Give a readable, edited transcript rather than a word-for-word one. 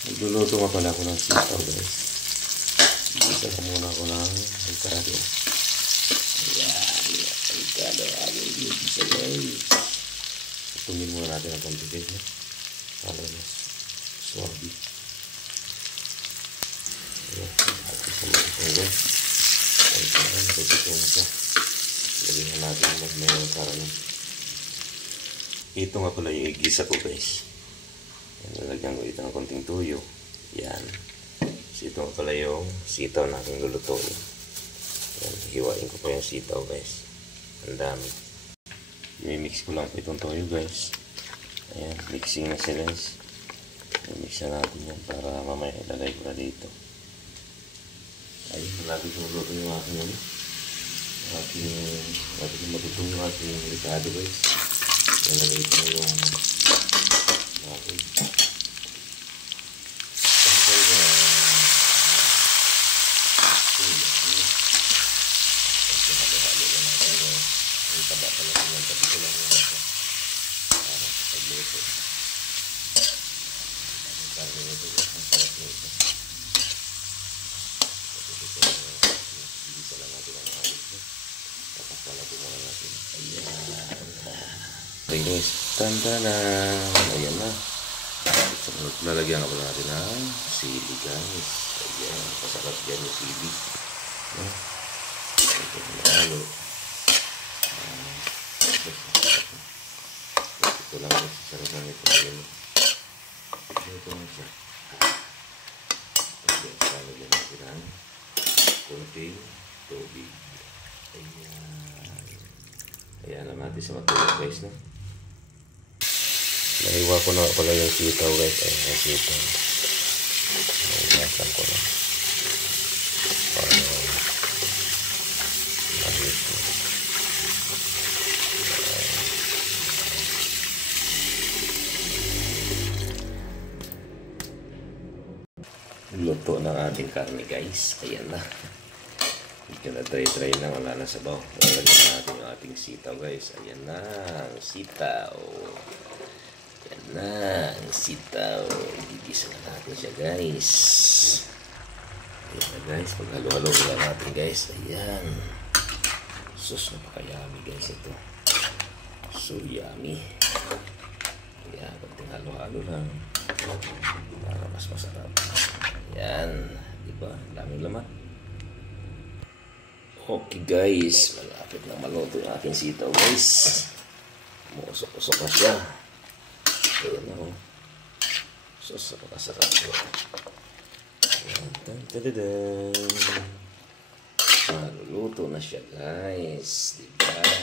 Nagluluto nga pala ako ng sitaw guys. Isa na muna ako ng avocado. Ayan, avocado aking gigisa guys. Tutumin muna natin ang konti guys. Para mas swabe. Ayan, natin sa mga itong guys. Ayan, tututong siya. Lagyan natin mas mayroong karami. Ito nga pala yung igisa ko guys. Lalagyan ko ito ng konting tuyo. Yan. So, ito nga pala yung sitaw na aking lulutuin. Yan. Hiwain ko pa yung sitaw guys. Ang dami. I-mix ko lang po itong tuyo guys. Ayan. Mixing na siya guys. I-mix na natin yan para mamaya ilagay ko na dito. Ayun. Malapit ko luto yung aking matutong yung aking ricado guys. Nalagay ko na yung okay. Halo-halo lang natin. Ang taba pala yung tabi ko lang yung nasa para sa pagluto. Ang karne nito, ang sarap nito. Ibisa lang natin ang alis. Tapos pala po muna natin. Ayan. Rinis. Tantanan. Ayan na. Lalagyan ka pala natin ng sili guys. Ayan. Pasarap yan yung sili. Ito mahalo. Ito lang yung sasarap na ito. Ito lang siya. Ayan. Lalagyan natin ng konting tubig. Ayan. Ayan lang natin sa matulog guys na. Naiwa ko na pala yung sitaw guys. Ayan yung sitaw. Naiwasan ko na. Para ito. Luto ng ating karne guys. Ayan na. Ito na try na. Wala na sabaw. Lalagyan natin yung ating sitaw guys. Ayan na. Sitaw. Ayan na. Ang sitaw. Gigisa na natin siya guys. Ayan na guys. Paghalo-halo ko lang natin guys. Ayan. Sus, napaka-yummy guys ito. So yummy. Ayan. Pagting halo-halo lang. Para mas masarap. Ayan. Diba? Daming laman. Okay guys. Malapit na maluto yung aking sitaw guys. Musok-usok na siya. Ayan na oh. Sus, napakasarap siya. Ayan. Tadadaan. Maluluto na siya guys. Diba?